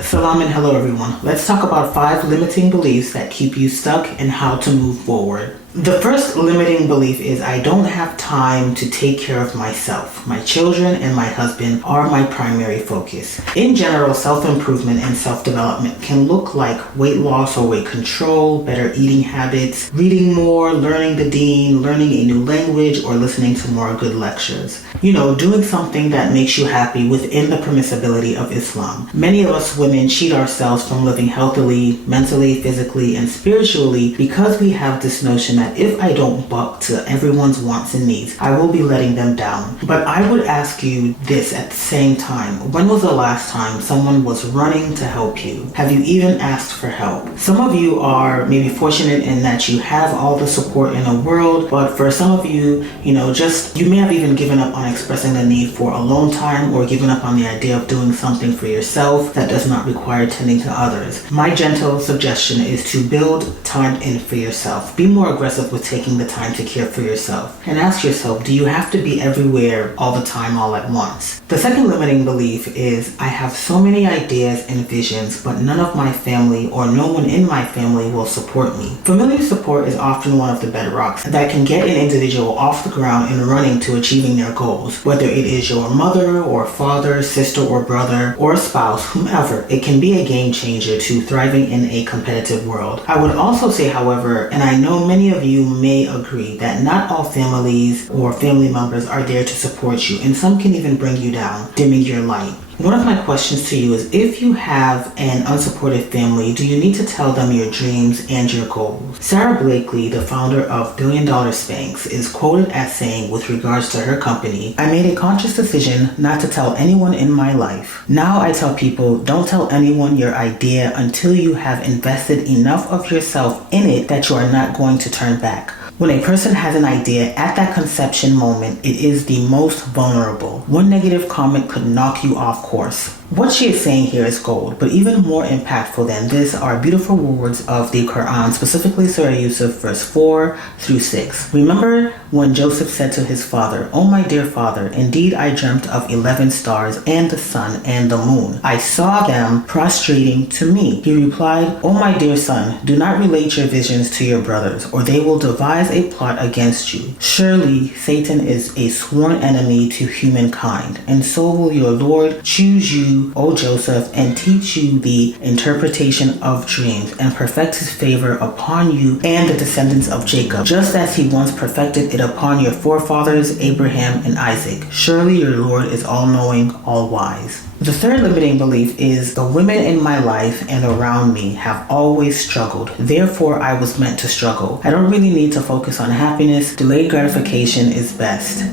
Salam and hello everyone. Let's talk about 5 limiting beliefs that keep you stuck and how to move forward. The first limiting belief is I don't have time to take care of myself. My children and my husband are my primary focus. In general, self-improvement and self-development can look like weight loss or weight control, better eating habits, reading more, learning the Deen, learning a new language, or listening to more good lectures. Doing something that makes you happy within the permissibility of Islam. Many of us women cheat ourselves from living healthily, mentally, physically, and spiritually because we have this notion that if I don't buck to everyone's wants and needs, I will be letting them down. But I would ask you this at the same time. When was the last time someone was running to help you? Have you even asked for help? Some of you are maybe fortunate in that you have all the support in the world, but for some of you, you may have even given up on expressing the need for alone time or given up on the idea of doing something for yourself that does not require tending to others. My gentle suggestion is to build time in for yourself. Be more aggressive with taking the time to care for yourself. And ask yourself, do you have to be everywhere all the time all at once? The second limiting belief is I have so many ideas and visions, but none of my family or no one in my family will support me. Familiar support is often one of the bedrocks that can get an individual off the ground and running to achieving their goals. Whether it is your mother or father, sister or brother, or spouse, whomever, it can be a game changer to thriving in a competitive world. I would also say, however, and I know many of you may agree that not all families or family members are there to support you, and some can even bring you down, dimming your light. One of my questions to you is, if you have an unsupportive family, do you need to tell them your dreams and your goals? Sarah Blakely, the founder of $1 Billion Spanx, is quoted as saying with regards to her company, I made a conscious decision not to tell anyone in my life. Now I tell people, don't tell anyone your idea until you have invested enough of yourself in it that you are not going to turn back. When a person has an idea, at that conception moment, it is the most vulnerable. One negative comment could knock you off course. What she is saying here is gold, but even more impactful than this are beautiful words of the Quran, specifically Surah Yusuf, verse 4 through 6. Remember when Joseph said to his father, "Oh my dear father, indeed I dreamt of 11 stars and the sun and the moon. I saw them prostrating to me." He replied, "Oh my dear son, do not relate your visions to your brothers, or they will devise a plot against you. Surely Satan is a sworn enemy to humankind, and so will your Lord choose you, O Joseph, and teach you the interpretation of dreams, and perfect his favor upon you and the descendants of Jacob, just as he once perfected it upon your forefathers Abraham and Isaac. Surely your Lord is all-knowing, all-wise." The third limiting belief is the women in my life and around me have always struggled. Therefore, I was meant to struggle. I don't really need to focus on happiness. Delayed gratification is best.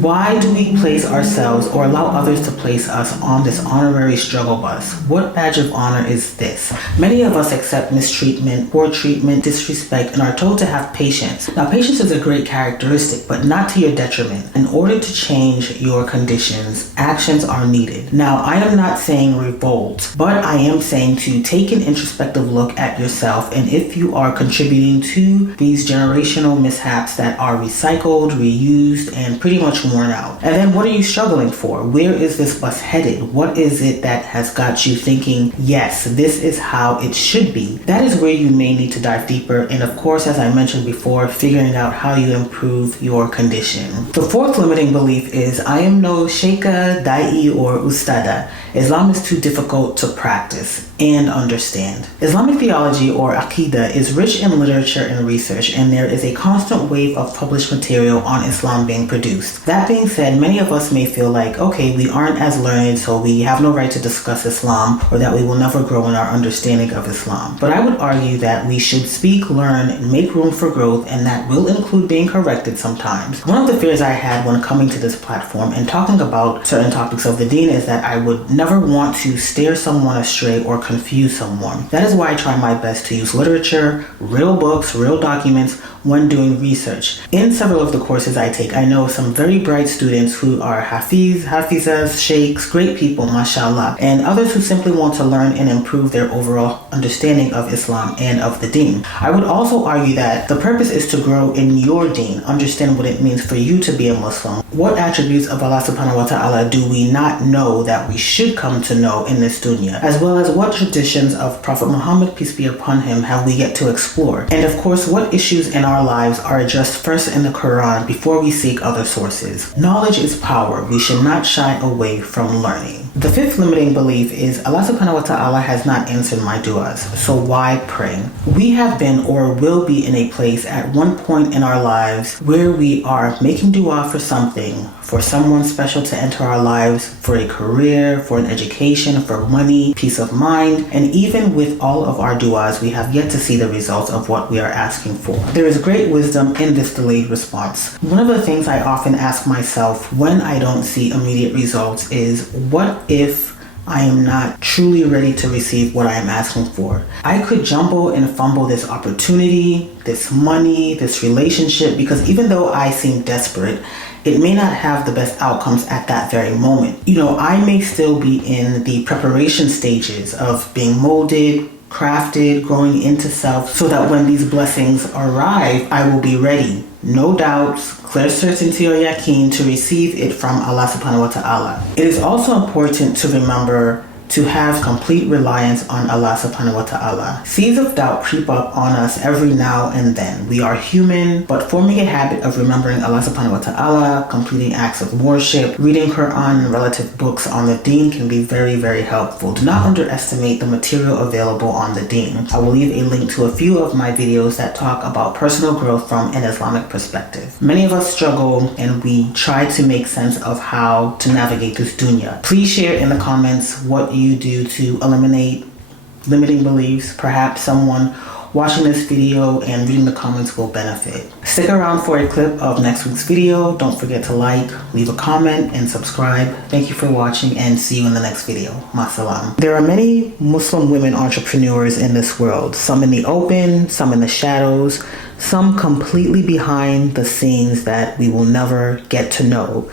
Why do we place ourselves or allow others to place us on this honorary struggle bus? What badge of honor is this? Many of us accept mistreatment, poor treatment, disrespect, and are told to have patience. Now, patience is a great characteristic, but not to your detriment. In order to change your conditions, actions are needed. Now, I am not saying revolt, but I am saying to take an introspective look at yourself, and if you are contributing to these generational mishaps that are recycled, reused, and pretty much worn out. And then what are you struggling for? Where is this bus headed? What is it that has got you thinking, yes, this is how it should be? That is where you may need to dive deeper, and of course, as I mentioned before, figuring out how you improve your condition. The fourth limiting belief is I am no sheikha, da'i, or ustada. Islam is too difficult to practice and understand. Islamic theology, or Aqidah, is rich in literature and research, and there is a constant wave of published material on Islam being produced. That being said, many of us may feel like, okay, we aren't as learned, so we have no right to discuss Islam, or that we will never grow in our understanding of Islam. But I would argue that we should speak, learn, and make room for growth, and that will include being corrected sometimes. One of the fears I had when coming to this platform and talking about certain topics of the Deen is that I would never want to steer someone astray or confuse someone. That is why I try my best to use literature, real books, real documents when doing research. In several of the courses I take, I know some very bright students who are hafizas, sheikhs, great people, mashallah, and others who simply want to learn and improve their overall understanding of Islam and of the Deen. I would also argue that the purpose is to grow in your Deen, understand what it means for you to be a Muslim. What attributes of Allah subhanahu wa ta'ala do we not know that we should should come to know in this dunya, as well as what traditions of Prophet Muhammad, peace be upon him, have we yet to explore. And of course, what issues in our lives are addressed first in the Quran before we seek other sources. Knowledge is power. We should not shy away from learning. The fifth limiting belief is Allah subhanahu wa ta'ala has not answered my du'as, so why pray? We have been or will be in a place at one point in our lives where we are making dua for something, for someone special to enter our lives, for a career, for an education, for money, peace of mind, and even with all of our du'as, we have yet to see the results of what we are asking for. There is great wisdom in this delayed response. One of the things I often ask myself when I don't see immediate results is, what if I am not truly ready to receive what I am asking for? I could jumble and fumble this opportunity, this money, this relationship, because even though I seem desperate, it may not have the best outcomes at that very moment. I may still be in the preparation stages of being molded, crafted, growing into self, so that when these blessings arrive, I will be ready. No doubts, clear certainty or yaqeen to receive it from Allah subhanahu wa ta'ala. It is also important to remember to have complete reliance on Allah subhanahu wa ta'ala. Seeds of doubt creep up on us every now and then. We are human, but forming a habit of remembering Allah subhanahu wa ta'ala, completing acts of worship, reading Quran and relative books on the Deen can be very, very helpful. Do not underestimate the material available on the Deen. I will leave a link to a few of my videos that talk about personal growth from an Islamic perspective. Many of us struggle and we try to make sense of how to navigate this dunya. Please share in the comments what you do to eliminate limiting beliefs. Perhaps someone watching this video and reading the comments will benefit. Stick around for a clip of next week's video. Don't forget to like, leave a comment, and subscribe. Thank you for watching and see you in the next video. Masalam. There are many Muslim women entrepreneurs in this world, some in the open, some in the shadows, some completely behind the scenes that we will never get to know.